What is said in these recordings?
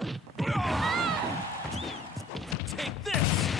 Take this!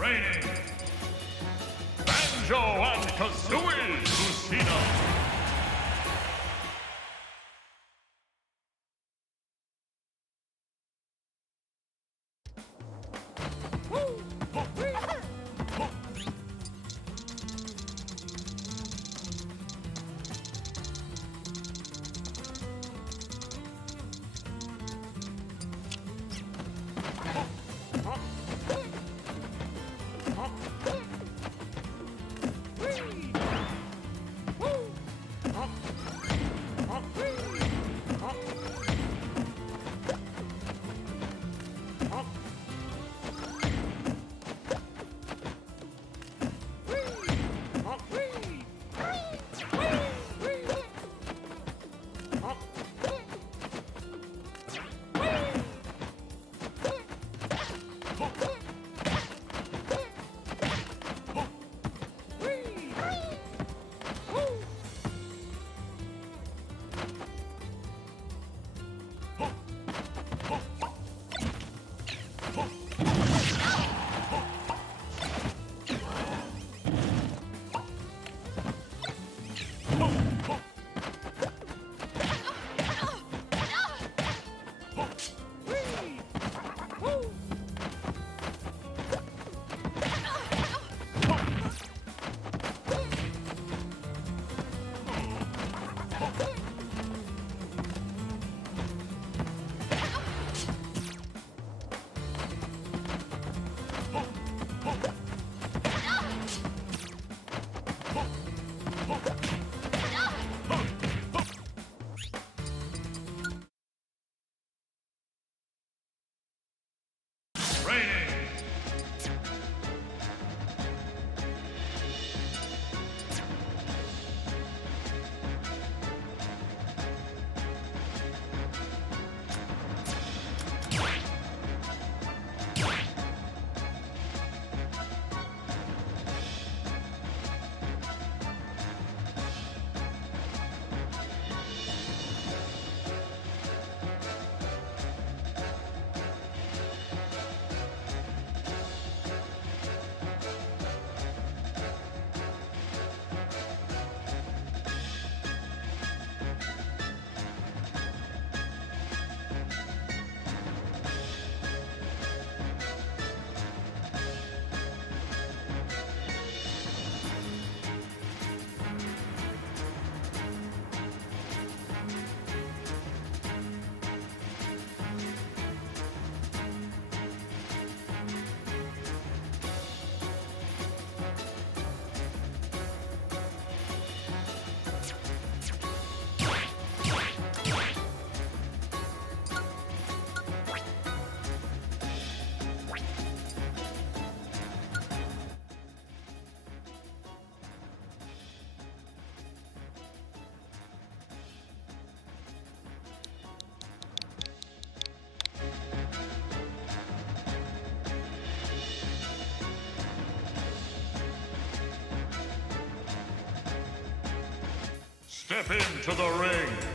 Training. Banjo and Kazooie, Lucina. Step into the ring.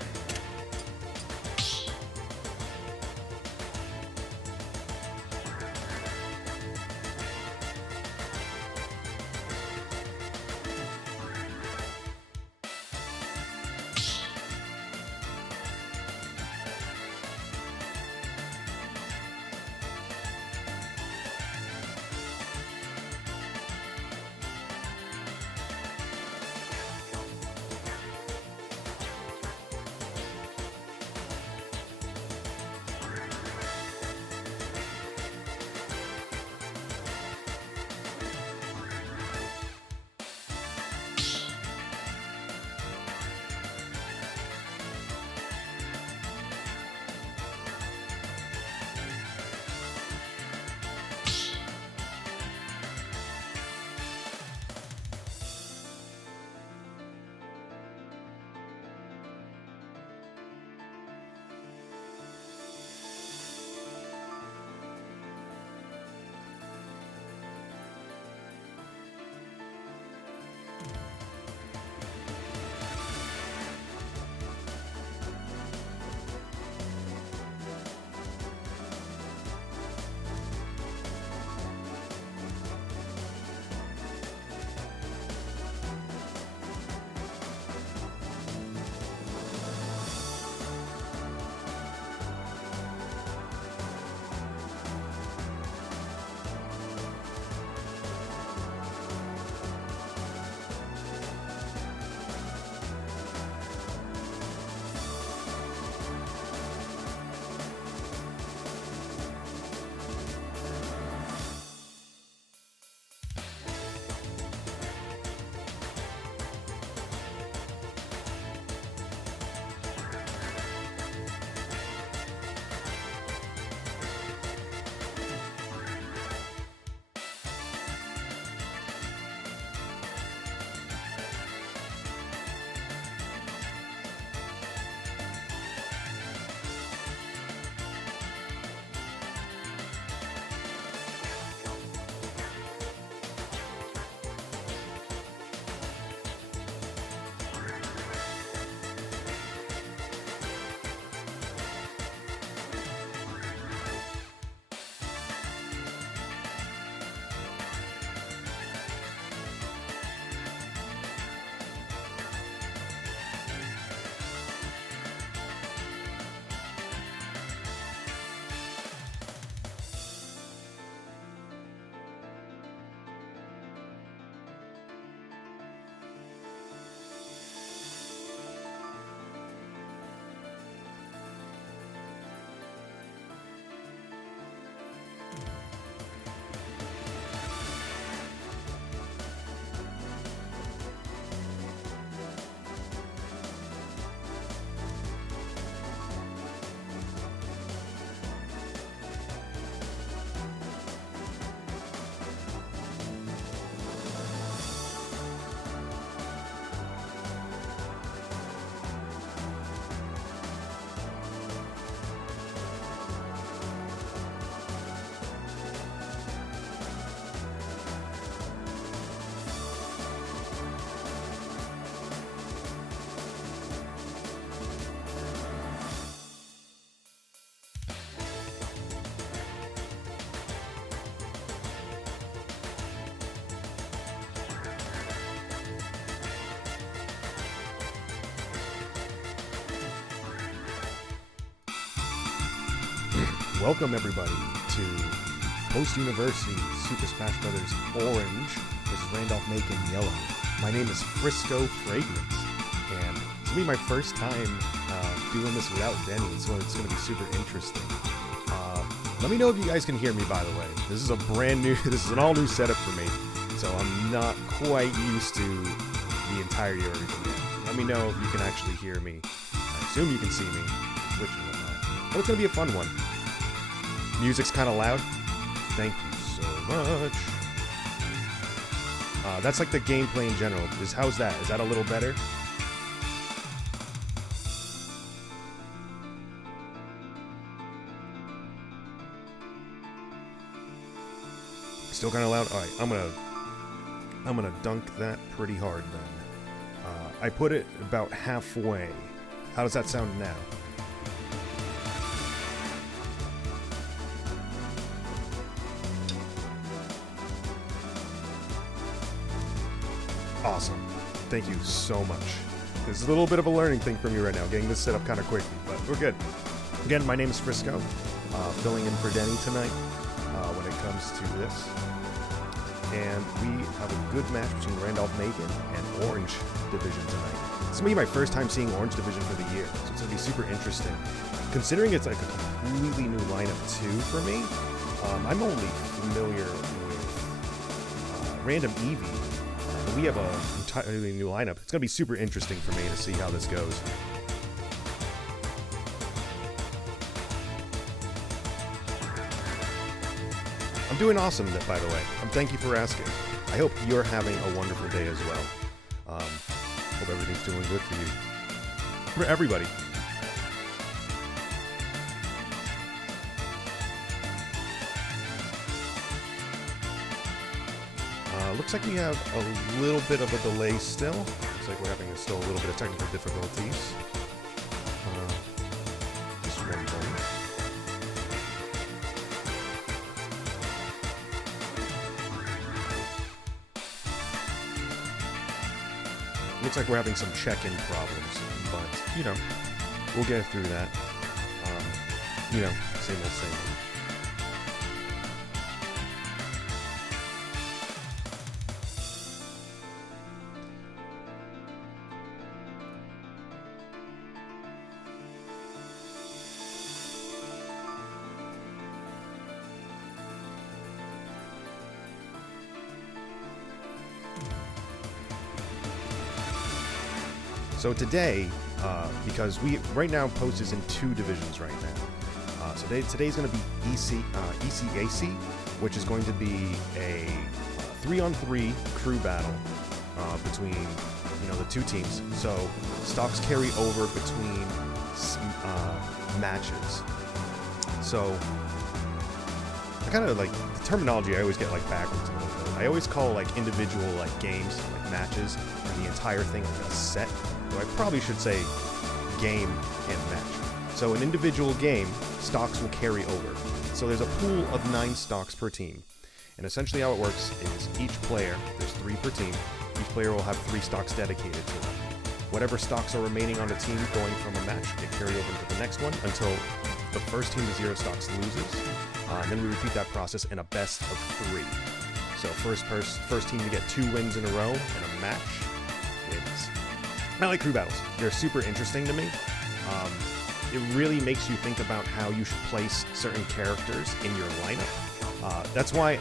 Welcome everybody to Post-University Super Smash Brothers Orange versus Randolph Macon Yellow. My name is Frisco Fragrance, and it's gonna be my first time doing this without Denny, so it's gonna be super interesting. Let me know if you guys can hear me, by the way. This is an all new setup for me, so I'm not quite used to the entirety of everything yet. Let me know if you can actually hear me. I assume you can see me, Twitch and whatnot. But it's gonna be a fun one. Music's kind of loud. Thank you so much. That's like the gameplay in general. How's that? Is that a little better? Still kind of loud. All right, I'm gonna dunk that pretty hard then. I put it about halfway. How does that sound now? Awesome. Thank you so much. This is a little bit of a learning thing for me right now, getting this set up kind of quickly, but we're good. Again, my name is Frisco, filling in for Denny tonight when it comes to this. And we have a good match between Randolph Macon and Orange Division tonight. This is going to be my first time seeing Orange Division for the year, so it's going to be super interesting. Considering it's like a completely new lineup too for me, I'm only familiar with Random Eevee. We have an entirely new lineup. It's going to be super interesting for me to see how this goes. I'm doing awesome, by the way. Thank you for asking. I hope you're having a wonderful day as well. Hope everything's doing good for you. For everybody. Looks like we have a little bit of a delay still. Looks like we're having still a little bit of technical difficulties. Just one moment. Looks like we're having some check-in problems, but, you know, we'll get through that. You know, same old, same old. So today, because right now Post is in 2 divisions right now. So today's going to be ECAC, which is going to be a 3-on-3 crew battle between the 2 teams. So stocks carry over between matches. So I kind of like the terminology. I always get like backwards a little bit. I always call like individual like games like matches and the entire thing like a set. So I probably should say game and match. So an individual game, stocks will carry over. So there's a pool of 9 stocks per team. And essentially how it works is each player, there's 3 per team, each player will have 3 stocks dedicated to them. Whatever stocks are remaining on the team going from a match get carried over to the next one until the first team with 0 stocks loses. And then we repeat that process in a best of 3. So first team to get 2 wins in a row in a match wins. I like crew battles. They're super interesting to me. It really makes you think about how you should place certain characters in your lineup. That's why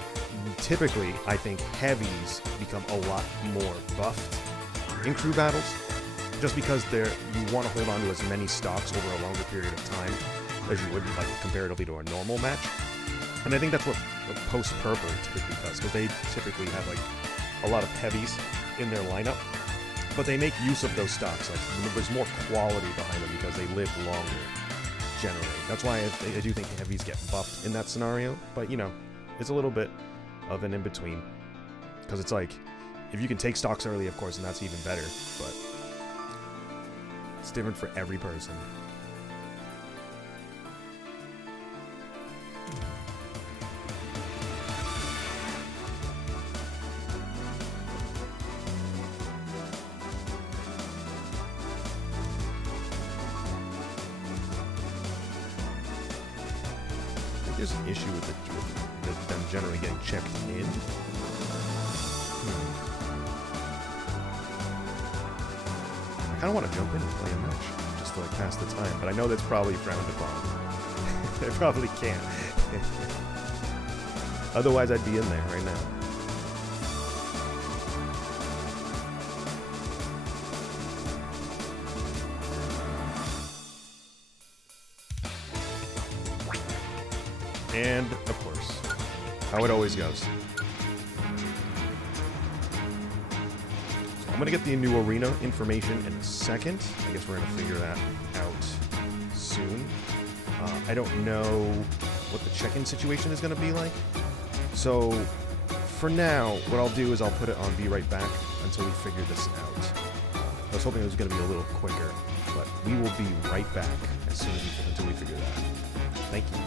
typically I think heavies become a lot more buffed in crew battles, just because you want to hold on to as many stocks over a longer period of time as you would like comparatively to a normal match. And I think that's what Post Purple typically does, because they typically have like a lot of heavies in their lineup. But they make use of those stocks. Like there's more quality behind them because they live longer, generally. That's why I do think heavies get buffed in that scenario. But it's a little bit of an in-between, because it's like if you can take stocks early, of course, and that's even better. But it's different for every person. there's an issue with, with them generally getting checked in. I kind of want to jump in and play a match just to like pass the time, but I know that's probably frowned upon. I probably can't. Otherwise, I'd be in there right now. And, of course, how it always goes. So I'm going to get the new arena information in a second. I guess we're going to figure that out soon. I don't know what the check-in situation is going to be like. So, for now, what I'll do is I'll put it on Be Right Back until we figure this out. I was hoping it was going to be a little quicker, but we will be right back as soon as until we figure that out. Thank you.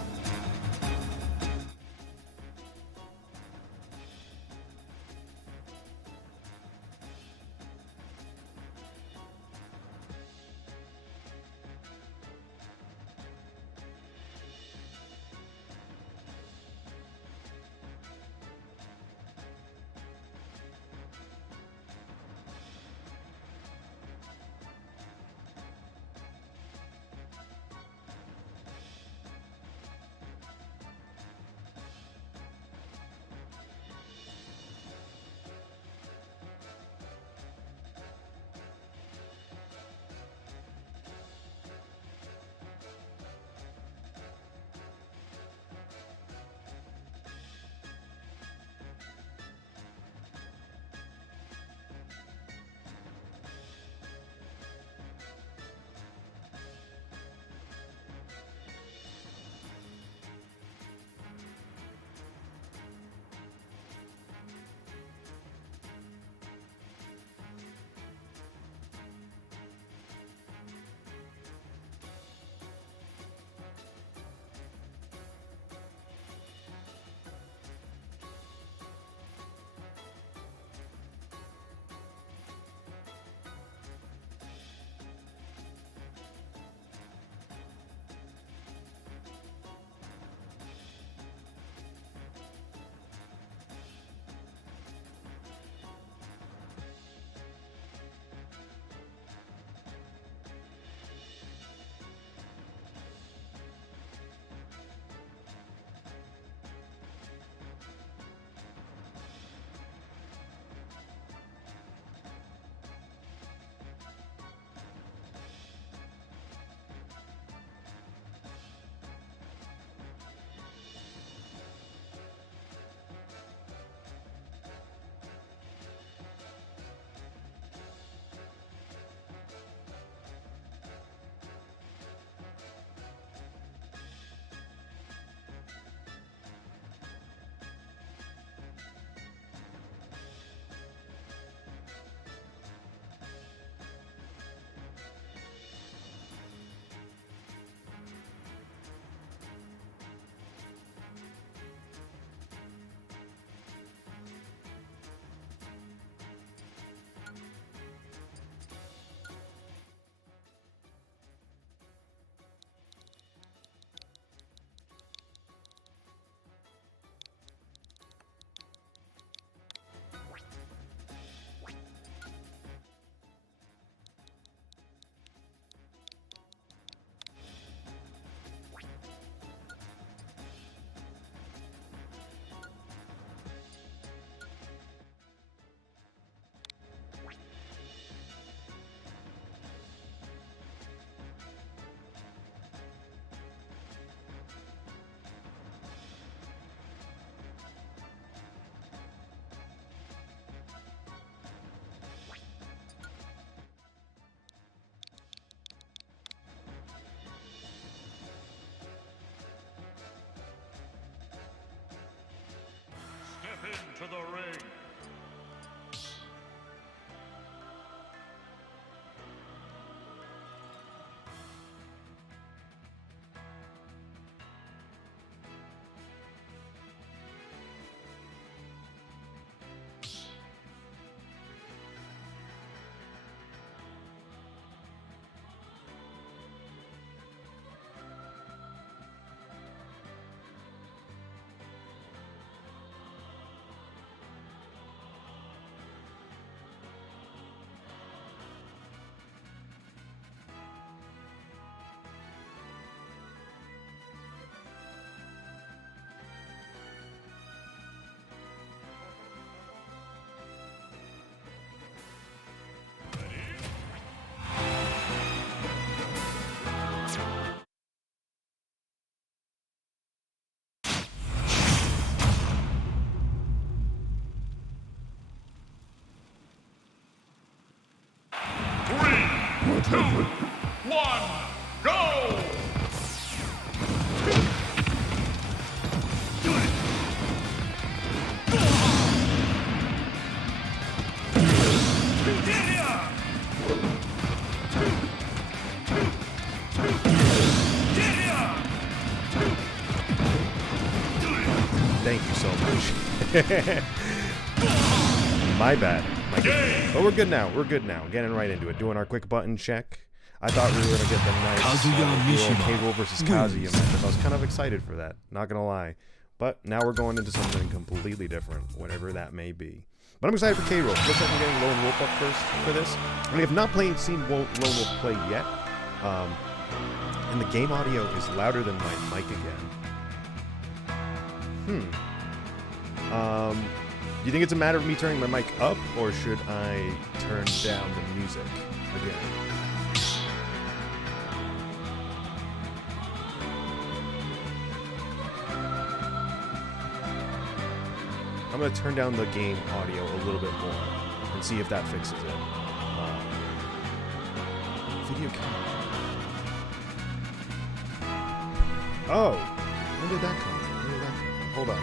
2, 1, go! Thank you so much. My bad. But we're good now. We're good now. Getting right into it. Doing our quick button check. I thought we were going to get the nice K-Roll versus Kazuya matchup. I was kind of excited for that. Not going to lie. But now we're going into something completely different, whatever that may be. But I'm excited for K-Roll. Looks like we're getting Lone Wolf up first for this. I have not seen Lone Wolf play yet. And the game audio is louder than my mic again. Do you think it's a matter of me turning my mic up, or should I turn down the music again? I'm going to turn down the game audio a little bit more and see if that fixes it. Video camera. Oh! When did that come from? When did that come from? Hold on.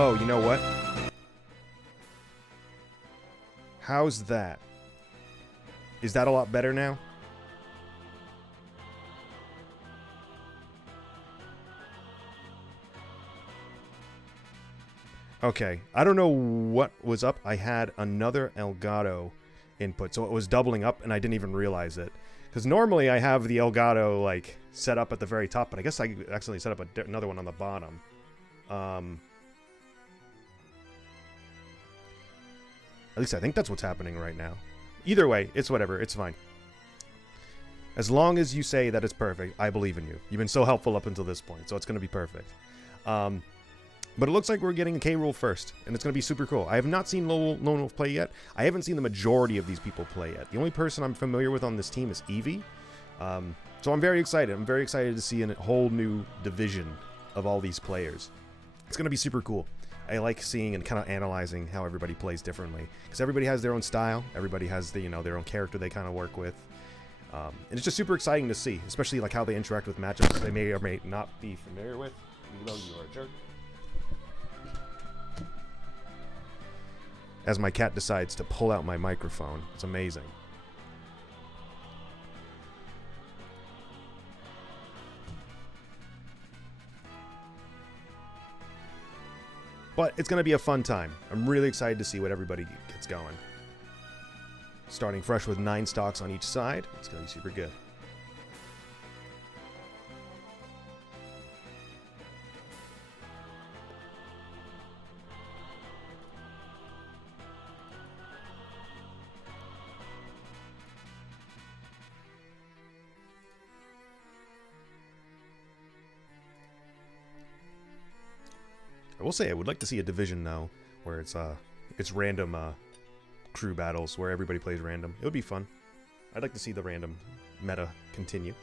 Oh, you know what? How's that? Is that a lot better now? Okay, I don't know what was up. I had another Elgato input, so it was doubling up, and I didn't even realize it. Because normally I have the Elgato, like, set up at the very top, but I guess I accidentally set up another one on the bottom. At least I think that's what's happening right now. Either way, it's whatever. It's fine. As long as you say that it's perfect, I believe in you. You've been so helpful up until this point, so it's going to be perfect. But it looks like we're getting a K-Roll first, and it's going to be super cool. I have not seen Lone Wolf play yet. I haven't seen the majority of these people play yet. The only person I'm familiar with on this team is Eevee. So I'm very excited. I'm very excited to see a whole new division of all these players. It's going to be super cool. I like seeing and kind of analyzing how everybody plays differently. Because everybody has their own style. Everybody has the, their own character they kind of work with. And it's just super exciting to see, especially like how they interact with matchups they may or may not be familiar with. Even though you are a jerk. As my cat decides to pull out my microphone. It's amazing. But it's going to be a fun time. I'm really excited to see what everybody gets going. Starting fresh with 9 stocks on each side. It's going to be super good. I will say I would like to see a division though, where it's random crew battles where everybody plays random. It would be fun. I'd like to see the random meta continue.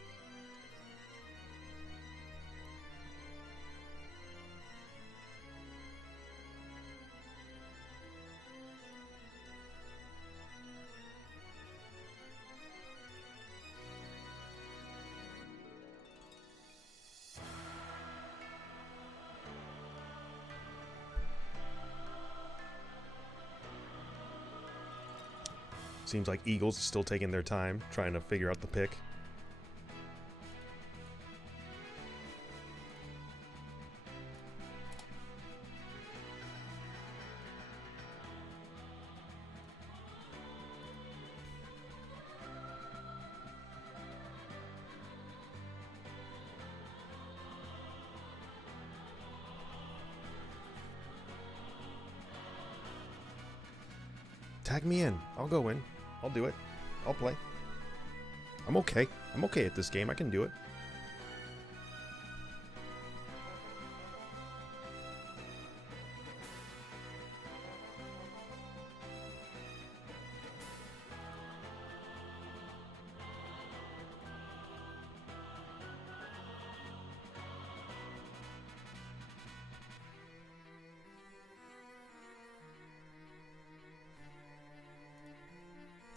Seems like Eagles is still taking their time trying to figure out the pick. Tag me in. I'll go in. I'll do it. I'll play. I'm okay. I'm okay at this game. I can do it.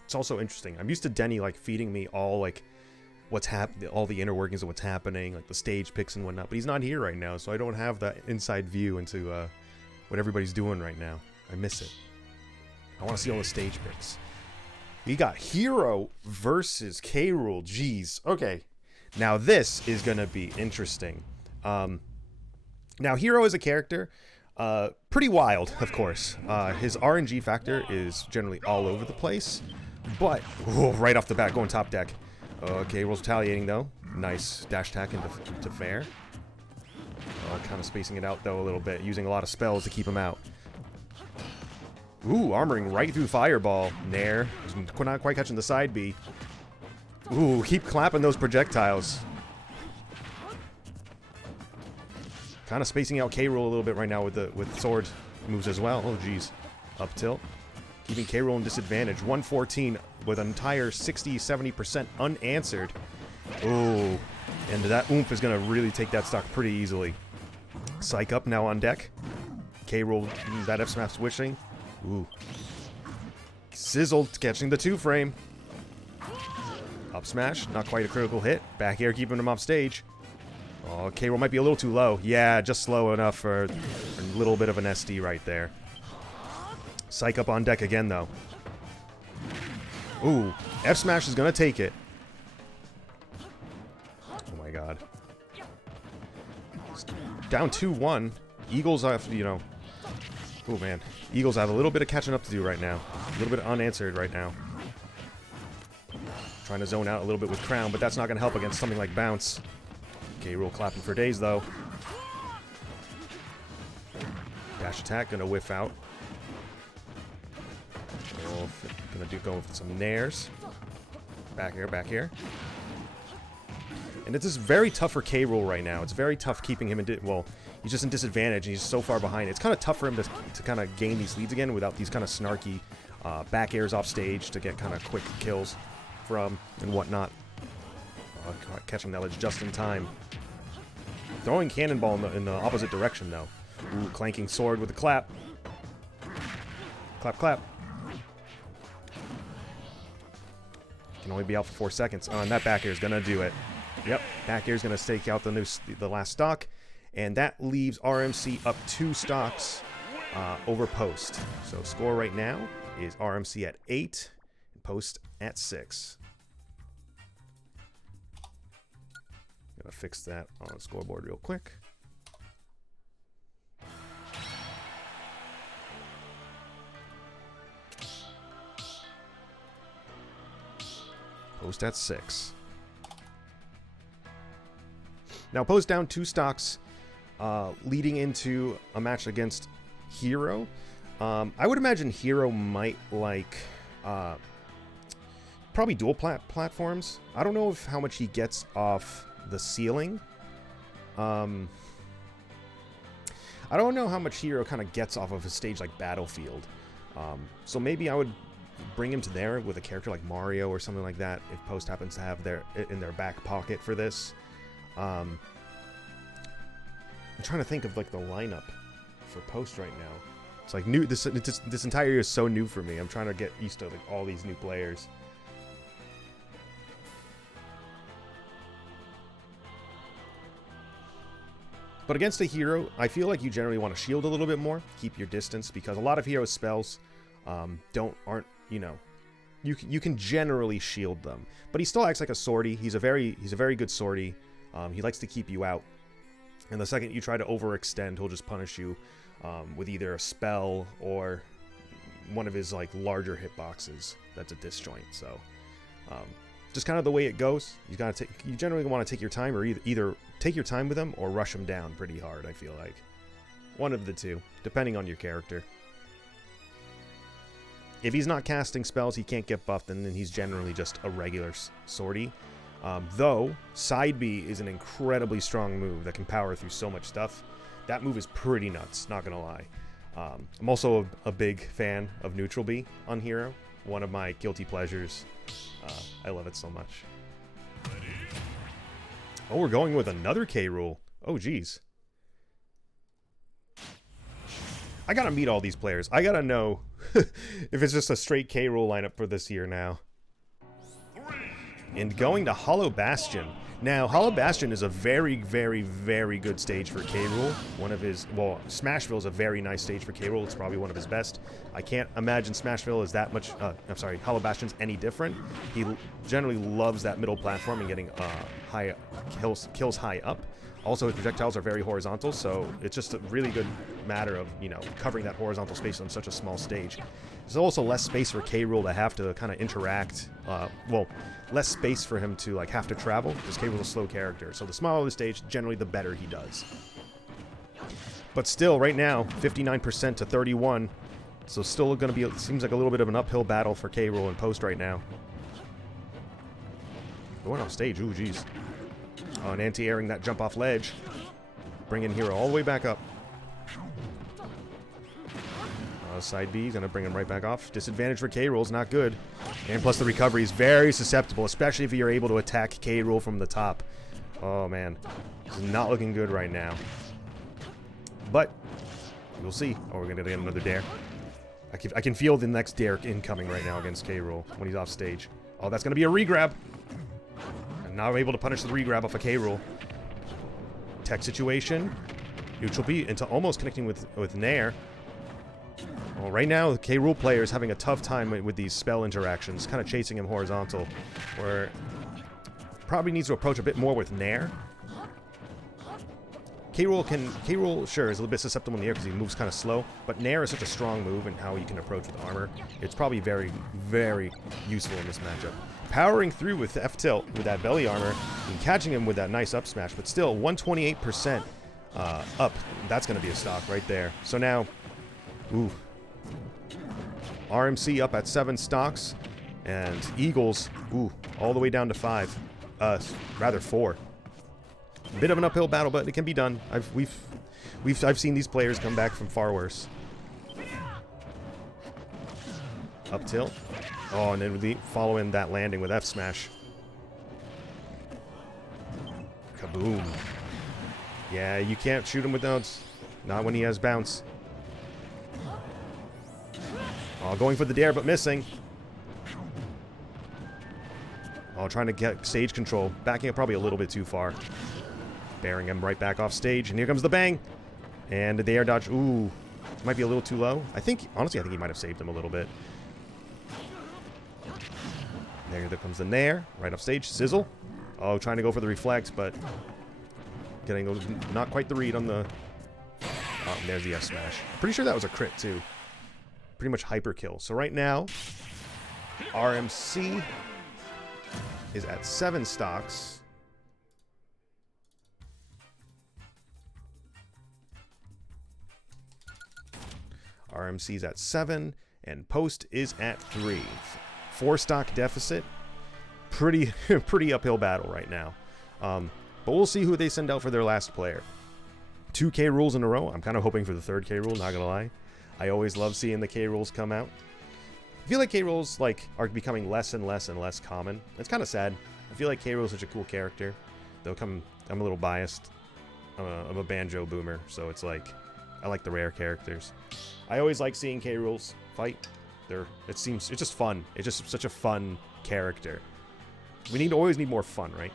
It's also interesting. I'm used to Denny like feeding me all like all the inner workings of what's happening, like the stage picks and whatnot. But he's not here right now, so I don't have that inside view into what everybody's doing right now. I miss it. I want to see all the stage picks. We got Hero versus K. Rool. Jeez. Okay. Now this is gonna be interesting. Now Hero is a character, pretty wild, of course. His RNG factor is generally all over the place, but right off the bat, going top deck. Okay, Rool's retaliating though. Nice dash attack into fair. Kind of spacing it out though a little bit, using a lot of spells to keep him out. Ooh, armoring right through Fireball. Nair. Not quite catching the side B. Ooh, keep clapping those projectiles. Kind of spacing out K. Rool a little bit right now with sword moves as well. Oh, geez. Up tilt. Keeping K. Rool in disadvantage. 114 with an entire 60-70% unanswered. Ooh. And that oomph is going to really take that stock pretty easily. Psych up now on deck. K. Rool, that F smash switching. Ooh. Sizzled, catching the 2-frame. Up smash, not quite a critical hit. Back air keeping him off stage. Oh, K. Rool might be a little too low. Yeah, just slow enough for a little bit of an SD right there. Psych up on deck again, though. Ooh, F smash is going to take it. Oh my god. Down 2-1. Eagles have, you know... Oh man. Eagles have a little bit of catching up to do right now. A little bit unanswered right now. Trying to zone out a little bit with Crown, but that's not going to help against something like Bounce. K. Rool clapping for days, though. Dash attack, going to whiff out. Oh, going to go with some nairs. Back air, back air. And it's just very tough for K. Rool right now. It's very tough keeping him in... Well, he's just in disadvantage, and he's so far behind. It's kind of tough for him to kind of gain these leads again without these kind of snarky back airs off stage to get kind of quick kills from and whatnot. Catching that ledge just in time. Throwing cannonball in the opposite direction, though. Ooh, clanking sword with a clap. Clap, clap. Can only be out for 4 seconds. Oh, and that back air is going to do it. Yep, back air is going to stake out the last stock. And that leaves RMC up 2 stocks over Post. So score right now is RMC at 8 and Post at 6. Gonna fix that on the scoreboard real quick. Post at 6. Now Post down 2 stocks, leading into a match against Hero. I would imagine Hero might like probably dual platforms. I don't know how much he gets off the ceiling. I don't know how much Hero kind of gets off of a stage like Battlefield. So maybe I would bring him to there with a character like Mario or something like that if Post happens to have in their back pocket for this. I'm trying to think of like the lineup for Post right now. It's like new. This entire year is so new for me. I'm trying to get used to like all these new players. But against a Hero, I feel like you generally want to shield a little bit more, keep your distance, because a lot of Hero's spells aren't you can generally shield them. But he still acts like a swordy. He's a very good swordy. He likes to keep you out. And the second you try to overextend, he'll just punish you with either a spell or one of his like larger hitboxes that's a disjoint. So just kind of the way it goes. You generally want to take your time, or either take your time with him or rush him down pretty hard. I feel like one of the two, depending on your character. If he's not casting spells, he can't get buffed, and then he's generally just a regular swordy. Though, Side B is an incredibly strong move that can power through so much stuff. That move is pretty nuts, not gonna lie. I'm also a big fan of Neutral B on Hero. One of my guilty pleasures. I love it so much. Oh, we're going with another K. Rool. Oh, geez. I gotta meet all these players. I gotta know if it's just a straight K. Rool lineup for this year now. And going to Hollow Bastion. Now, Hollow Bastion is a very, very, very good stage for K. Rool. One of his, well, Smashville is a very nice stage for K. Rool. It's probably one of his best. I can't imagine Smashville is that much, I'm sorry, Hollow Bastion's any different. He generally loves that middle platform and getting high kills high up. Also, his projectiles are very horizontal, so it's just a really good matter of, you know, covering that horizontal space on such a small stage. There's also less space for K. Rool to have to kind of interact, well, less space for him to, like, have to travel, because K. Rool's a slow character. So the smaller the stage, generally the better he does. But still, right now, 59% to 31, so still going to be, it seems like a little bit of an uphill battle for K. Rool in post right now. Going off stage, ooh, geez. Oh, and anti-airing that jump off ledge. Bringing Hero all the way back up. Side B, gonna bring him right back off. Disadvantage for K. Rool's not good. And plus the recovery is very susceptible, especially if you're able to attack K. Rool from the top. Oh man, this is not looking good right now. But we'll see. Oh, we're gonna get another dare. I can feel the next dare incoming right now against K. Rool when he's off stage. Oh, that's gonna be a regrab. And now I'm able to punish the regrab off of K. Rool. Tech situation. Neutral B into almost connecting with Nair. Well, right now, the K. Rool player is having a tough time with these spell interactions, kind of chasing him horizontal, where probably needs to approach a bit more with Nair. K. Rool, sure, is a little bit susceptible in the air because he moves kind of slow, but Nair is such a strong move and how you can approach with armor. It's probably very, very useful in this matchup. Powering through with F-tilt with that belly armor and catching him with that nice up smash, but still 128% up. That's going to be a stock right there. So now, ooh. RMC up at 7 stocks, and Eagles, ooh, all the way down to 5. Rather 4. Bit of an uphill battle, but it can be done. I've seen these players come back from far worse. Up tilt. Oh, and then following that landing with F smash. Kaboom. Yeah, you can't shoot him with those. Not when he has bounce. Oh, going for the dare, but missing. Oh, trying to get stage control. Backing up probably a little bit too far. Bearing him right back off stage. And here comes the bang. And the air dodge. Ooh. Might be a little too low. Honestly, I think he might have saved him a little bit. There comes the Nair. Right off stage. Sizzle. Oh, trying to go for the reflex, but getting not quite the read on the... Oh, and there's the F smash. Pretty sure that was a crit, too. Pretty much hyper kill. So right now, RMC is at 7 stocks. RMC's at 7, and Post is at 3. 4 stock deficit. Pretty uphill battle right now. But we'll see who they send out for their last player. 2 K. Rools in a row. I'm kind of hoping for the 3rd K. Rool, not gonna lie. I always love seeing the K. Rools come out. I feel like K. Rools are becoming less and less and less common. It's kind of sad. I feel like K. Rool is such a cool character. I'm a little biased. I'm a banjo boomer, so it's like I like the rare characters. I always like seeing K. Rools fight. It's just fun. It's just such a fun character. We always need more fun, right?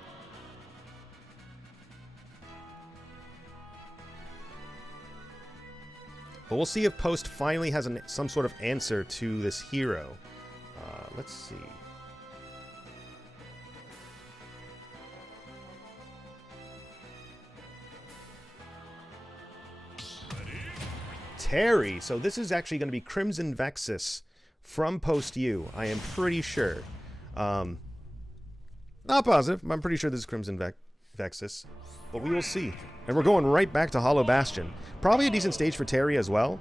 But we'll see if Post finally has some sort of answer to this hero. Let's see. Terry. So this is actually going to be Crimson Vexus from Post U. I am pretty sure. Not positive. I'm pretty sure this is Crimson Vexus. But we will see. And we're going right back to Hollow Bastion. Probably a decent stage for Terry as well.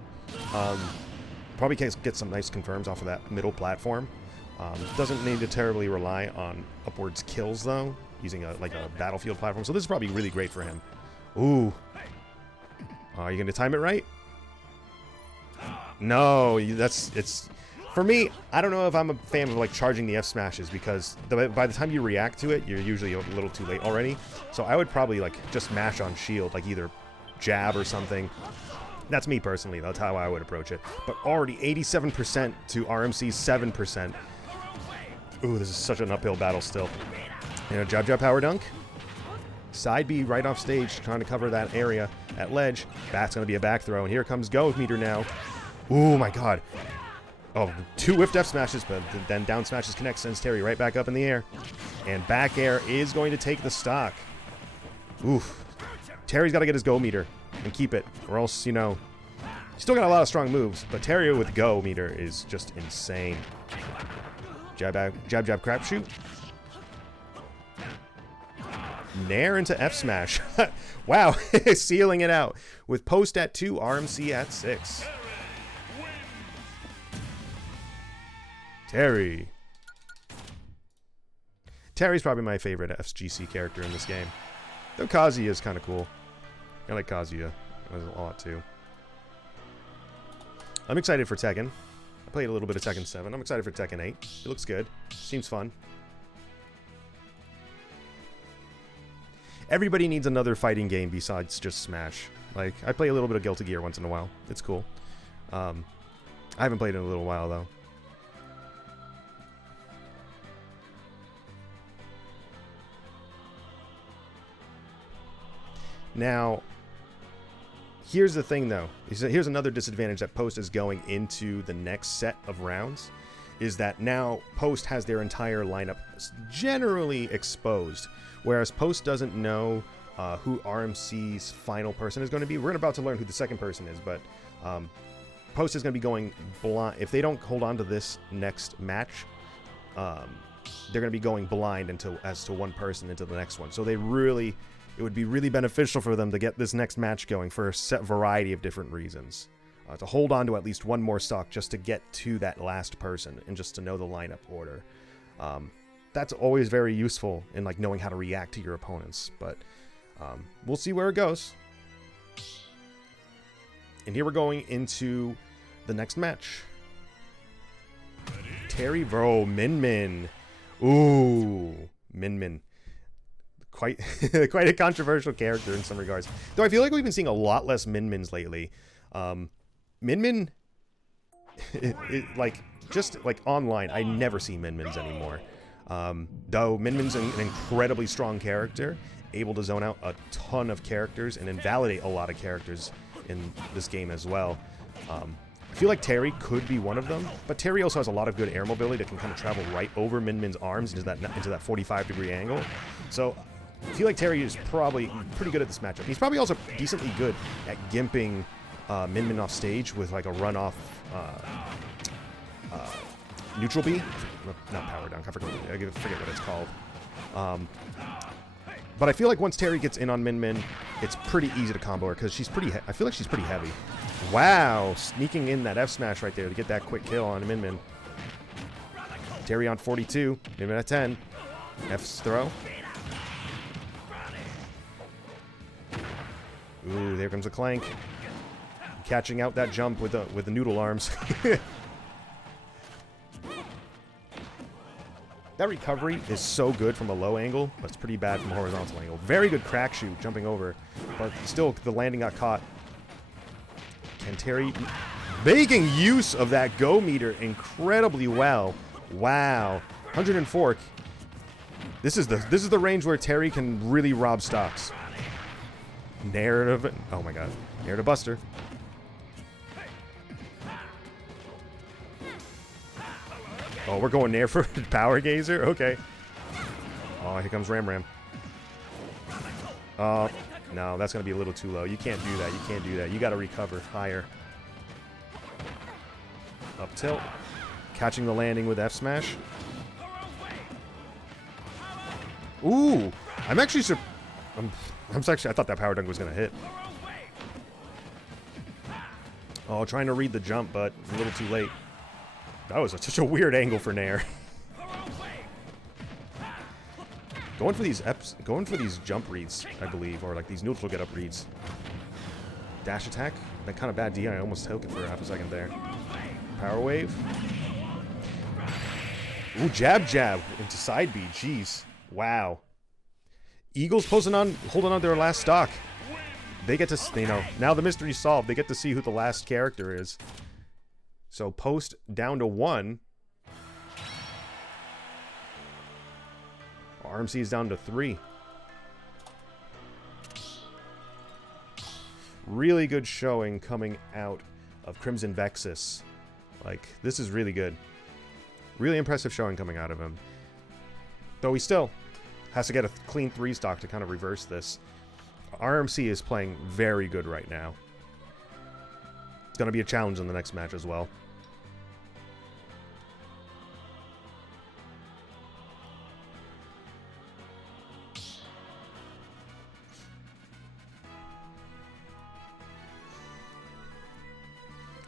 Probably can get some nice confirms off of that middle platform. Doesn't need to terribly rely on upwards kills, though, using a battlefield platform. So this is probably really great for him. Ooh. Are you going to time it right? No, it's... For me, I don't know if I'm a fan of charging the F smashes because by the time you react to it, you're usually a little too late already. So I would probably just mash on shield, either jab or something. That's me personally. That's how I would approach it. But already 87% to RMC's 7%. Ooh, this is such an uphill battle still. You know, jab, jab, power dunk. Side B right off stage, trying to cover that area at ledge. That's going to be a back throw, and here comes go meter now. Ooh, my God. Oh, 2 whiffed F smashes, but then down smashes connect, sends Terry right back up in the air. And back air is going to take the stock. Oof. Terry's got to get his go meter and keep it, or else, you know, still got a lot of strong moves, but Terry with go meter is just insane. Jab, jab, jab, crapshoot. Nair into F smash. Wow, sealing it out with post at 2, RMC at 6. Terry. Terry's probably my favorite FGC character in this game. Though Kazuya is kind of cool. I like Kazuya a lot too. I'm excited for Tekken. I played a little bit of Tekken 7. I'm excited for Tekken 8. It looks good. Seems fun. Everybody needs another fighting game besides just Smash. Like, I play a little bit of Guilty Gear once in a while. It's cool. I haven't played it in a little while, though. Now, here's the thing, though. Here's another disadvantage that Post is going into the next set of rounds, is that now Post has their entire lineup generally exposed, whereas Post doesn't know who RMC's final person is going to be. We're about to learn who the second person is, but Post is going to be going blind. If they don't hold on to this next match, they're going to be going blind as to one person into the next one. So it would be really beneficial for them to get this next match going for a set variety of different reasons. To hold on to at least one more stock just to get to that last person and just to know the lineup order. That's always very useful in like knowing how to react to your opponents. But we'll see where it goes. And here we're going into the next match. Terry, bro, Min Min. Ooh, Min Min. Quite a controversial character in some regards. Though I feel like we've been seeing a lot less Min Mins lately. Min Min, just like online, I never see Min Mins anymore. Though Min Min's an incredibly strong character, able to zone out a ton of characters and invalidate a lot of characters in this game as well. I feel like Terry could be one of them, but Terry also has a lot of good air mobility that can kind of travel right over Min Min's arms into that 45-degree angle. So I feel like Terry is probably pretty good at this matchup. He's probably also decently good at gimping Min Min off stage with like a run-off neutral B. Not power dunk. I forget what it's called. But I feel like once Terry gets in on Min Min, it's pretty easy to combo her because she's I feel like she's pretty heavy. Wow, sneaking in that F smash right there to get that quick kill on Min Min. Terry on 42, Min Min at 10. F's throw. Ooh, there comes a clank. Catching out that jump with the noodle arms. That recovery is so good from a low angle, but it's pretty bad from a horizontal angle. Very good crack shoot, jumping over, but still the landing got caught. And Terry making use of that go meter incredibly well. Wow, 104. This is the range where Terry can really rob stocks. Narrative. Oh my God, narrative buster. Oh, we're going there for power gazer? Okay. Oh, here comes Ram Ram. No, that's going to be a little too low. You can't do that. You can't do that. You got to recover higher. Up tilt. Catching the landing with F smash. Ooh. I thought that power dunk was going to hit. Oh, trying to read the jump, but a little too late. That was such a weird angle for Nair. Going for these jump reads, I believe, or like these neutral get up reads. Dash attack, that kind of bad DI. I almost took it for half a second there. Power wave. Ooh, jab jab into side B. Jeez, wow. Eagles holding on to their last stock. they get to, you know, now the mystery's solved. They get to see who the last character is. So post down to 1. RMC is down to 3. Really good showing coming out of Crimson Vexus. Like, this is really good. Really impressive showing coming out of him. Though he still has to get a clean 3 stock to kind of reverse this. RMC is playing very good right now. It's going to be a challenge in the next match as well.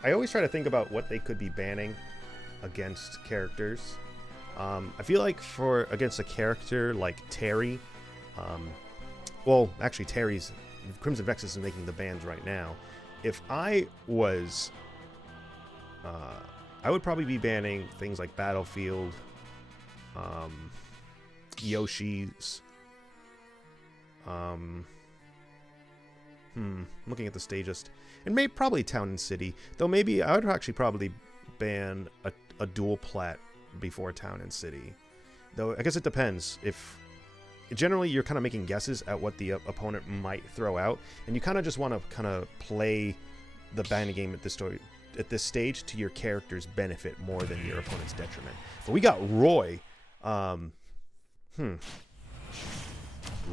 I always try to think about what they could be banning against characters. I feel like against a character like Terry, well, actually Terry's, Crimson Vexus is making the bans right now. If I was, I would probably be banning things like Battlefield, Yoshi's, looking at the stage list, and maybe probably Town and City. Though maybe I would actually probably ban a dual plat before Town and City. Though I guess it depends. If generally you're kind of making guesses at what the opponent might throw out, and you kind of just want to kind of play the banning game at this stage to your character's benefit more than your opponent's detriment. But we got Roy.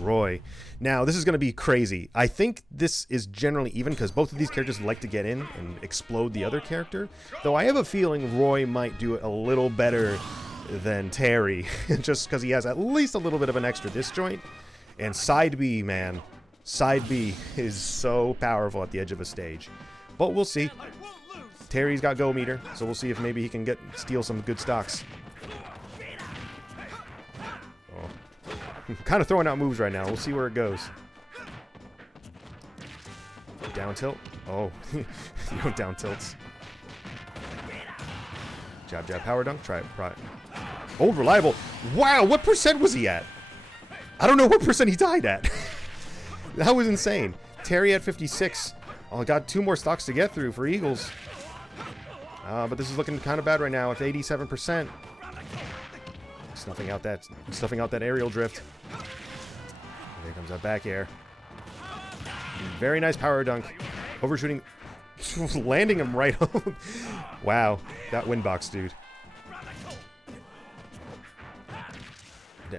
Roy. Now, this is going to be crazy. I think this is generally even because both of these characters like to get in and explode the other character. Though I have a feeling Roy might do it a little better than Terry, just because he has at least a little bit of an extra disjoint. And side B, man. Side B is so powerful at the edge of a stage. But we'll see. Terry's got go meter, so we'll see if maybe he can steal some good stocks. I'm kind of throwing out moves right now. We'll see where it goes. Down tilt. Oh, no down tilts. Jab, jab, power dunk. Try it. Old reliable. Wow, what percent was he at? I don't know what percent he died at. That was insane. Terry at 56. Oh, got 2 more stocks to get through for Eagles. But this is looking kind of bad right now with 87%. Stuffing out that aerial drift. There comes that back air. Very nice power dunk. Overshooting. Landing him right home. Wow. That windbox, dude.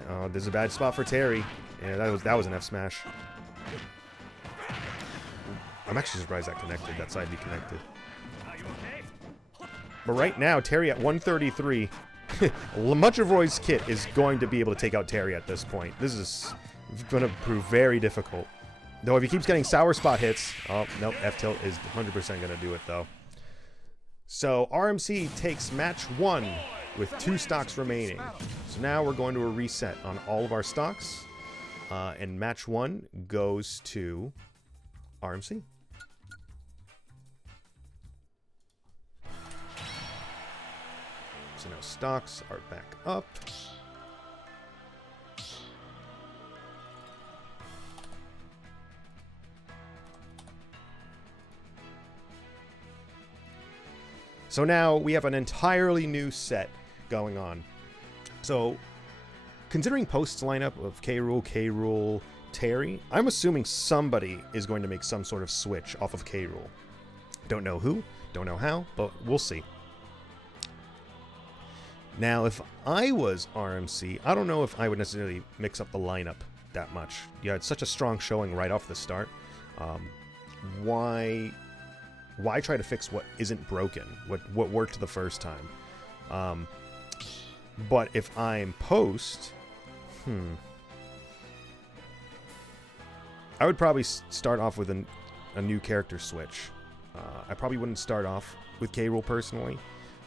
Oh, this is a bad spot for Terry. Yeah, that was an F smash. I'm actually surprised that connected. That side B connected. But right now, Terry at 133. Much of Roy's kit is going to be able to take out Terry at this point. This is going to prove very difficult. Though if he keeps getting sour spot hits... Oh, nope. F-tilt is 100% going to do it, though. So, RMC takes match 1 with 2 stocks remaining. So now we're going to a reset on all of our stocks. And match 1 goes to RMC. So now stocks are back up. So now we have an entirely new set going on. So considering Post's lineup of K-Rool, Terry, I'm assuming somebody is going to make some sort of switch off of K-Rool. Don't know who, don't know how, but we'll see. Now, if I was RMC, I don't know if I would necessarily mix up the lineup that much. You had such a strong showing right off the start. Why try to fix what isn't broken? What worked the first time? But if I'm Post, I would probably start off with a new character switch. I probably wouldn't start off with K-Rool personally,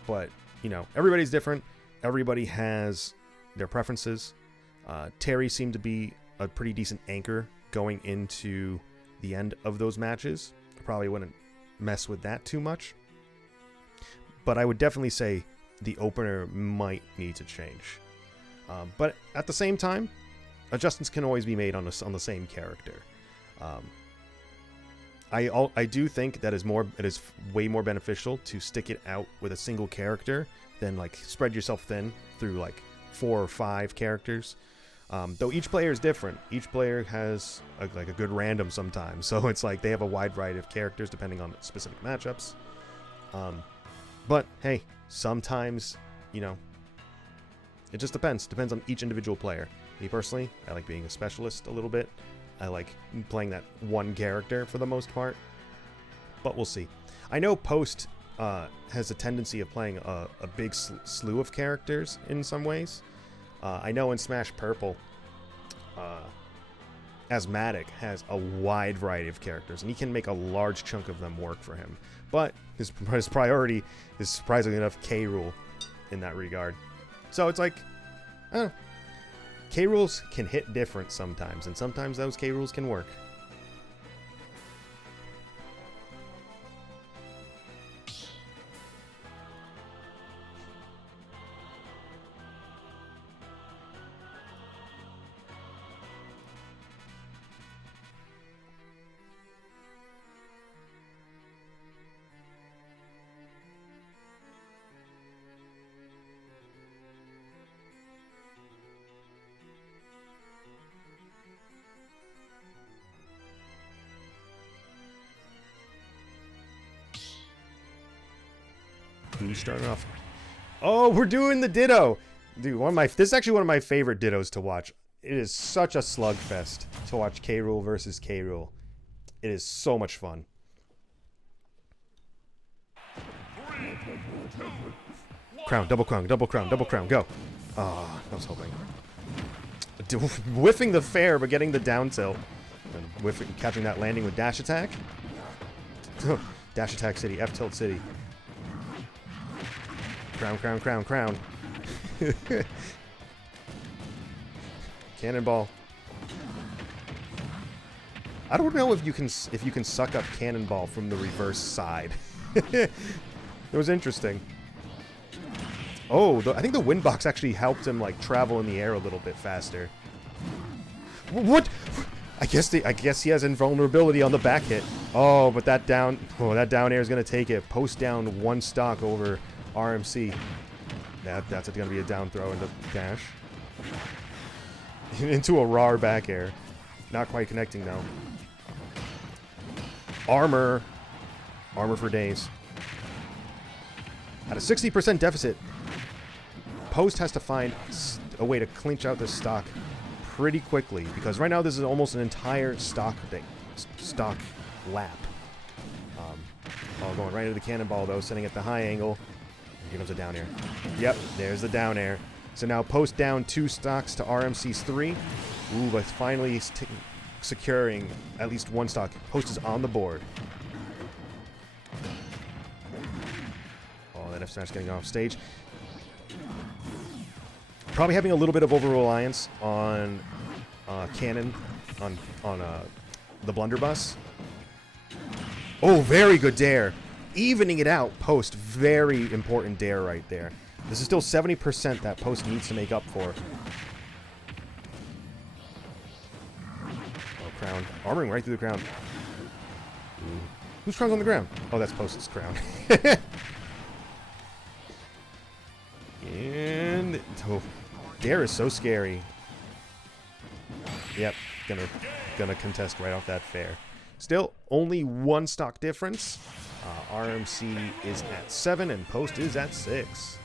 but you know, everybody's different. Everybody has their preferences. Terry seemed to be a pretty decent anchor going into the end of those matches. I probably wouldn't mess with that too much. But I would definitely say the opener might need to change. But at the same time, adjustments can always be made on the same character. I do think that it is way more beneficial to stick it out with a single character than like spread yourself thin through like 4 or 5 characters. Though each player is different. Each player has a good random sometimes, so it's like they have a wide variety of characters depending on specific matchups. But hey, sometimes, you know, it just depends. Depends on each individual player. Me personally, I like being a specialist a little bit. I like playing that one character for the most part. But we'll see. I know Post has a tendency of playing a big slew of characters in some ways. I know in Smash Purple, Asthmatic has a wide variety of characters, and he can make a large chunk of them work for him. But his priority is, surprisingly enough, K. Rool in that regard. So it's like, I don't know. K. Rools can hit different sometimes, and sometimes those K. Rools can work. Who's starting off? Oh, we're doing the Ditto! Dude, this is actually one of my favorite Dittos to watch. It is such a slugfest to watch K. Rool versus K. Rool. It is so much fun. 3, 2, 1. Crown, double crown, double crown, double crown, go! Oh, I was hoping. Whiffing the fair, but getting the down tilt. And catching that landing with dash attack. Dash attack city, F tilt city. Crown, crown, crown, crown. Cannonball. I don't know if you can suck up Cannonball from the reverse side. It was interesting. Oh, I think the wind box actually helped him like travel in the air a little bit faster. What? I guess he has invulnerability on the back hit. Oh, but that down air is gonna take it. Post down 1 stock over RMC. That's going to be a down throw into dash. Into a raw back air. Not quite connecting though. Armor. Armor for days. At a 60% deficit, Post has to find a way to clinch out this stock pretty quickly, because right now this is almost an entire stock lap. Going right into the cannonball though, sending it the high angle. Here comes a down air. Yep, there's the down air. So now Post down 2 stocks to RMC's 3. Ooh, but finally securing at least 1 stock. Post is on the board. Oh, that F smash getting off stage. Probably having a little bit of over-reliance on Cannon, on the blunderbuss. Oh, very good dare. Evening it out, Post. Very important dare right there. This is still 70% that Post needs to make up for. Oh, crown. Armoring right through the crown. Ooh. Whose crown's on the ground? Oh, that's Post's crown. And... oh, dare is so scary. Yep, gonna contest right off that fair. Still, only 1 stock difference. RMC is at 7 and Post is at 6.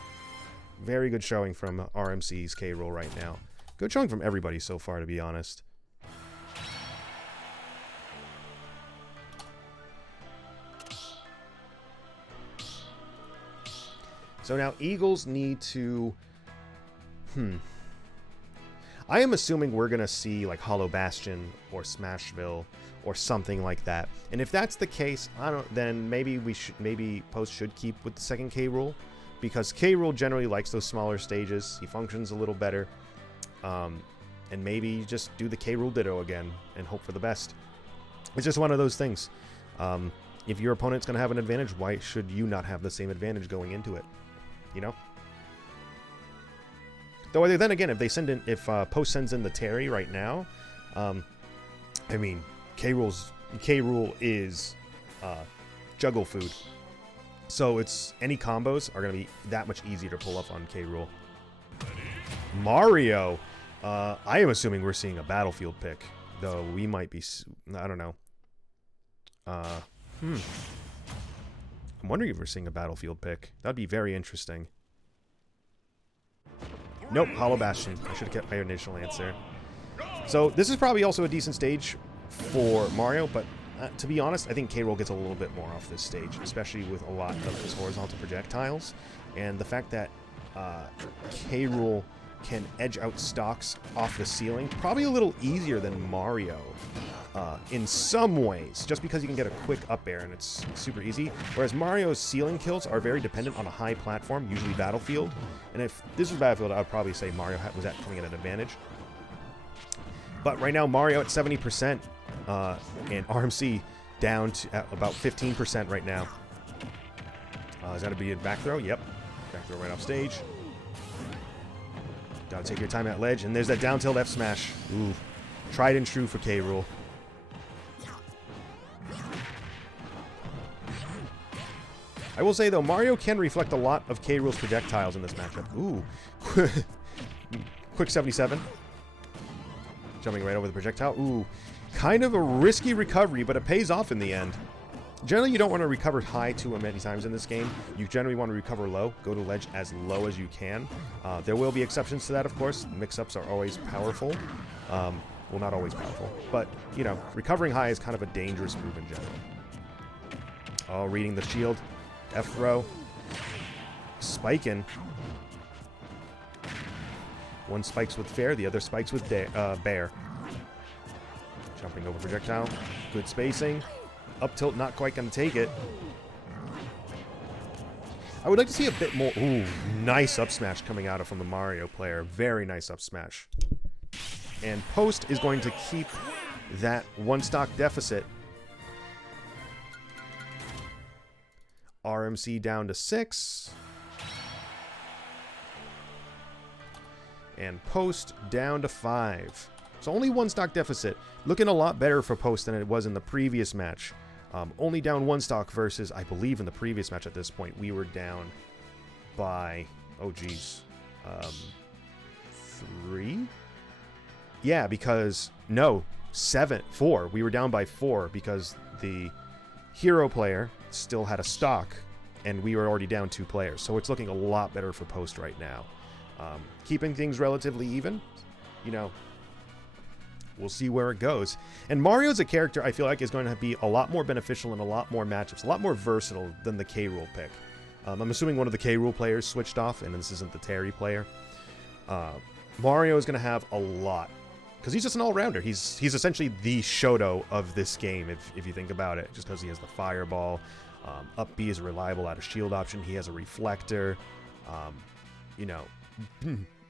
Very good showing from RMC's K. Rool right now. Good showing from everybody so far, to be honest. So now Eagles need to... I am assuming we're going to see like Hollow Bastion or Smashville or something like that. And if that's the case, then maybe Post should keep with the second K. Rool, because K. Rool generally likes those smaller stages. He functions a little better. And maybe just do the K. Rool Ditto again and hope for the best. It's just one of those things. If your opponent's going to have an advantage, why should you not have the same advantage going into it? You know? Though then again, if Post sends in the Terry right now, I mean, K. Rool's K. Rool is juggle food. So it's any combos are going to be that much easier to pull up on K. Rool. Mario. I am assuming we're seeing a battlefield pick, though we might be. I don't know. I'm wondering if we're seeing a battlefield pick. That'd be very interesting. Nope, Hollow Bastion. I should have kept my initial answer. So this is probably also a decent stage for Mario, but to be honest, I think K. Rool gets a little bit more off this stage, especially with a lot of his horizontal projectiles, and the fact that K. Rool can edge out stocks off the ceiling, probably a little easier than Mario in some ways, just because you can get a quick up air and it's super easy. Whereas Mario's ceiling kills are very dependent on a high platform, usually Battlefield. And if this was Battlefield, I would probably say Mario was coming at an advantage. But right now, Mario at 70%, and RMC down to at about 15% right now. Is that a back throw? Yep. Back throw right off stage. Gotta take your time at ledge, and there's that down tilt F smash. Ooh. Tried and true for K. Rool. I will say, though, Mario can reflect a lot of K. Rool's projectiles in this matchup. Ooh. Quick 77. Jumping right over the projectile. Ooh. Kind of a risky recovery, but it pays off in the end. Generally, you don't want to recover high too many times in this game. You generally want to recover low. Go to ledge as low as you can. There will be exceptions to that, of course. Mix-ups are always powerful. Well, not always powerful. But, you know, recovering high is kind of a dangerous move in general. Oh, reading the shield. F-throw. Spiking. One spikes with fair, the other spikes with bear. Jumping over projectile. Good spacing. Up tilt, not quite going to take it. I would like to see a bit more. Ooh, nice up smash coming out from the Mario player. Very nice up smash. And post is going to keep that one stock deficit. RMC down to 6. And post down to 5. So only one stock deficit. Looking a lot better for post than it was in the previous match. Only down one stock versus, I believe, in the previous match at this point, we were down by, oh geez, 3? Yeah, because, no, 4. We were down by 4 because the hero player still had a stock, and we were already down 2 players. So it's looking a lot better for post right now. Keeping things relatively even, you know, we'll see where it goes. And Mario's a character I feel like is going to be a lot more beneficial in a lot more matchups, a lot more versatile than the K. Rool pick. I'm assuming one of the K. Rool players switched off, and this isn't the Terry player. Mario is going to have a lot, because he's just an all-rounder. He's essentially the Shoto of this game, if you think about it, just because he has the fireball. Up B is a reliable out of shield option. He has a reflector. You know,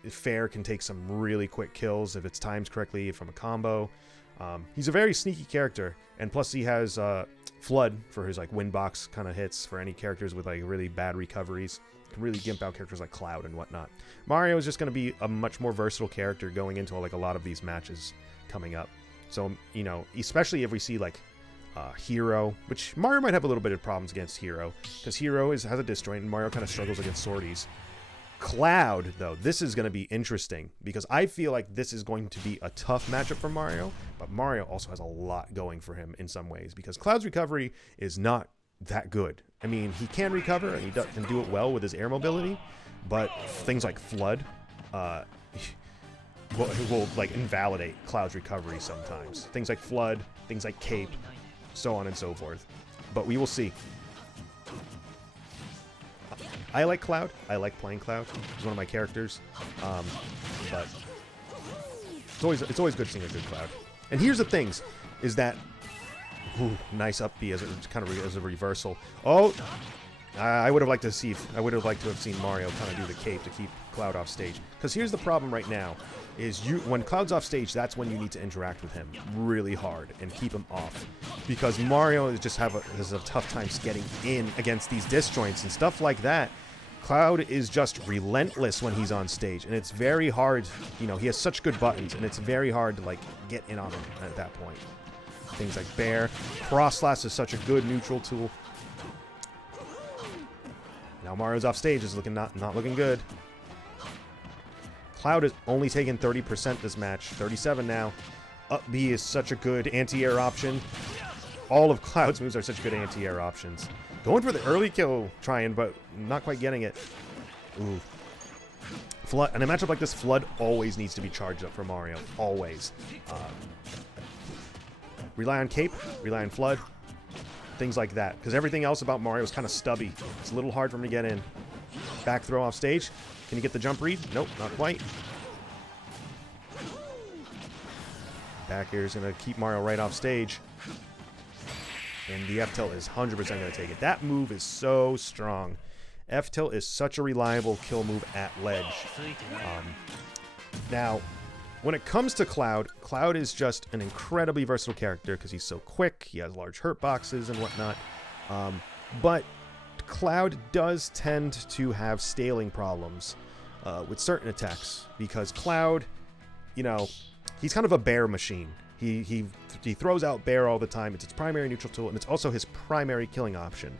fair can take some really quick kills if it's timed correctly from a combo. He's a very sneaky character, and plus he has Flood for his like windbox kind of hits for any characters with like really bad recoveries. Can really gimp out characters like Cloud and whatnot. Mario is just going to be a much more versatile character going into like a lot of these matches coming up. So, you know, especially if we see like Hero, which Mario might have a little bit of problems against Hero, because Hero has a disjoint and Mario kind of struggles against swordies. Cloud, though, this is going to be interesting because I feel like this is going to be a tough matchup for Mario, but Mario also has a lot going for him in some ways because Cloud's recovery is not that good. I mean, he can recover and he can do it well with his air mobility, but things like Flood will like invalidate Cloud's recovery sometimes. Things like Flood, things like Cape, so on and so forth. But we will see. I like Cloud. I like playing Cloud. He's one of my characters. But it's always good seeing a good Cloud. And here's the things, is that nice up B as a reversal. Oh, I would have liked to see. I would have liked to have seen Mario kind of do the cape to keep Cloud off stage. Because here's the problem right now: is when Cloud's off stage, that's when you need to interact with him really hard and keep him off. Because Mario has a tough time getting in against these disjoints and stuff like that. Cloud is just relentless when he's on stage, and it's very hard. You know, he has such good buttons, and it's very hard to like get in on him at that point. things like Bear. Cross Slash is such a good neutral tool. Now Mario's off stage, is looking not looking good. Cloud is only taking 30% this match, 37 now. Up B is such a good anti-air option. All of Cloud's moves are such good anti-air options. Going for the early kill, trying, but not quite getting it. Ooh. Flood, in a matchup like this, Flood always needs to be charged up for Mario. Always. Rely on Cape, rely on Flood, things like that. Because everything else about Mario is kind of stubby. It's a little hard for him to get in. Back throw off stage. Can you get the jump read? Nope, not quite. Back air is going to keep Mario right off stage. And the F-tilt is 100% going to take it. That move is so strong. F-tilt is such a reliable kill move at ledge. Now, when it comes to Cloud, Cloud is just an incredibly versatile character because he's so quick. He has large hurt boxes and whatnot. But Cloud does tend to have scaling problems with certain attacks because Cloud, you know, he's kind of a bear machine. He throws out Bear all the time. It's its primary neutral tool, and it's also his primary killing option.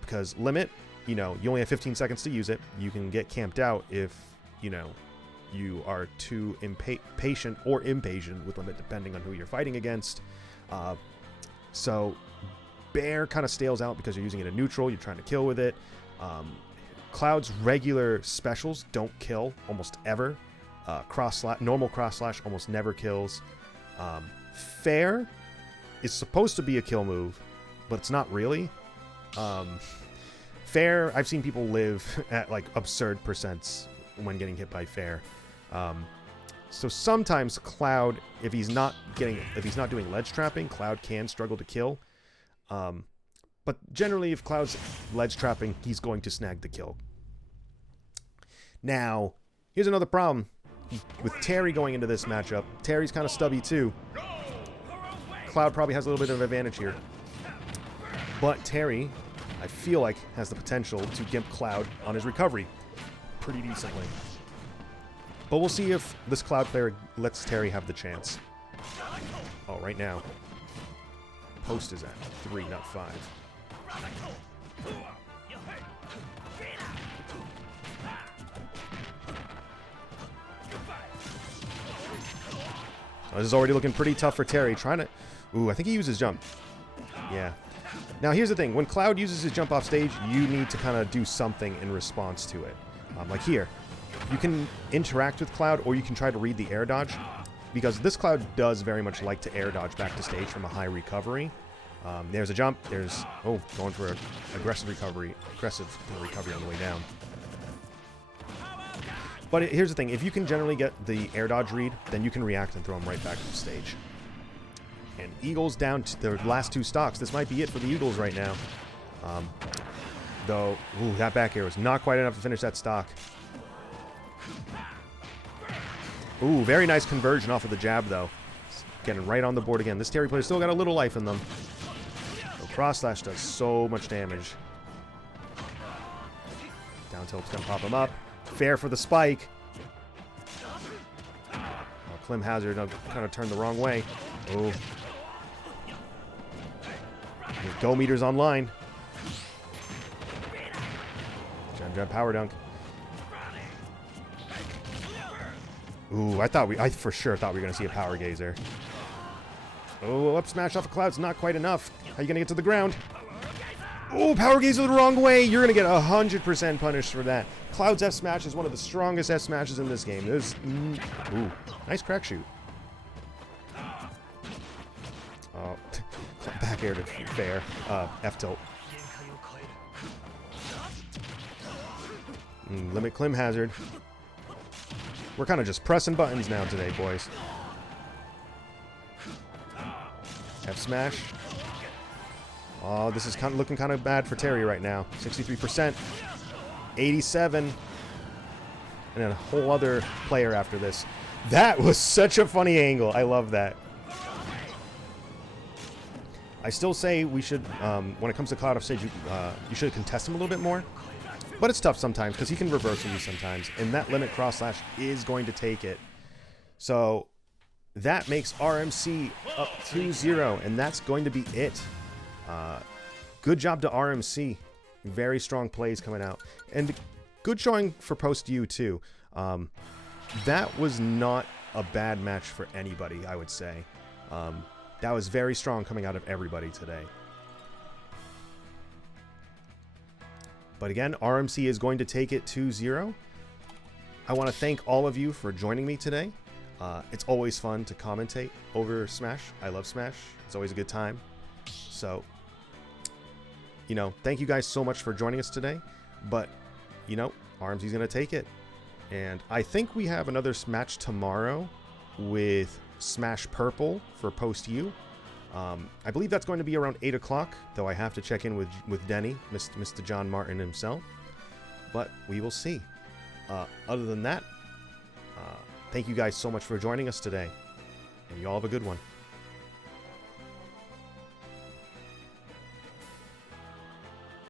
Because Limit, you know, you only have 15 seconds to use it. You can get camped out if, you know, you are too patient or impatient with Limit, depending on who you're fighting against. So Bear kind of stales out because you're using it in neutral. You're trying to kill with it. Cloud's regular specials don't kill almost ever. Normal cross slash almost never kills. Fair is supposed to be a kill move, but it's not really. Fair, I've seen people live at like absurd percents when getting hit by Fair. So sometimes Cloud, if he's not doing ledge trapping, Cloud can struggle to kill. But generally, if Cloud's ledge trapping, he's going to snag the kill. Now, here's another problem. With Terry going into this matchup, Terry's kind of stubby too. Cloud probably has a little bit of advantage here. But Terry, I feel like, has the potential to gimp Cloud on his recovery pretty decently. But we'll see if this Cloud player lets Terry have the chance. Oh, right now. Post is at 3, not 5. Oh, this is already looking pretty tough for Terry. Trying to... Ooh, I think he uses jump. Yeah. Now, here's the thing. When Cloud uses his jump off stage, you need to kind of do something in response to it. Like here. You can interact with Cloud, or you can try to read the air dodge. Because this Cloud does very much like to air dodge back to stage from a high recovery. There's a jump. There's... Oh, going for an aggressive recovery on the way down. But here's the thing. If you can generally get the air dodge read, then you can react and throw him right back to the stage. And Eagles down to their last 2 stocks. This might be it for the Eagles right now. Though, ooh, that back air was not quite enough to finish that stock. Ooh, very nice conversion off of the jab, though. Getting right on the board again. This Terry player still got a little life in them. So cross slash does so much damage. Down tilt's gonna pop him up. Fair for the spike. Oh, Clem Hazard kind of turned the wrong way. Oh. Go meters online. Jab power dunk. Ooh, I for sure thought we were gonna see a power gazer. Oh, up smash off of Cloud's not quite enough. How you gonna get to the ground? Oh, power gazer the wrong way. You're gonna get 100% punished for that. Cloud's F smash is one of the strongest F smashes in this game. There's ooh, nice crack shoot. Oh, back air to Fair. F tilt. Limit Clim Hazard. We're kind of just pressing buttons now today, boys. F smash. Oh, this is looking kind of bad for Terry right now. 63%. 87. And then a whole other player after this. That was such a funny angle. I love that. I still say we should, when it comes to Cloud off stage, you should contest him a little bit more. But it's tough sometimes because he can reverse you sometimes. And that limit cross slash is going to take it. So that makes RMC up 2-0, and that's going to be it. Good job to RMC. Very strong plays coming out. And good showing for Post U, too. That was not a bad match for anybody, I would say. That was very strong coming out of everybody today. But again, RMC is going to take it 2-0. I want to thank all of you for joining me today. It's always fun to commentate over Smash. I love Smash. It's always a good time. So, you know, thank you guys so much for joining us today. But, you know, RMC's going to take it. And I think we have another match tomorrow with Smash Purple for Post U. I believe that's going to be around 8 o'clock, though I have to check in with Denny, Mr. John Martin himself. But we will see. Other than that, thank you guys so much for joining us today, and you all have a good one.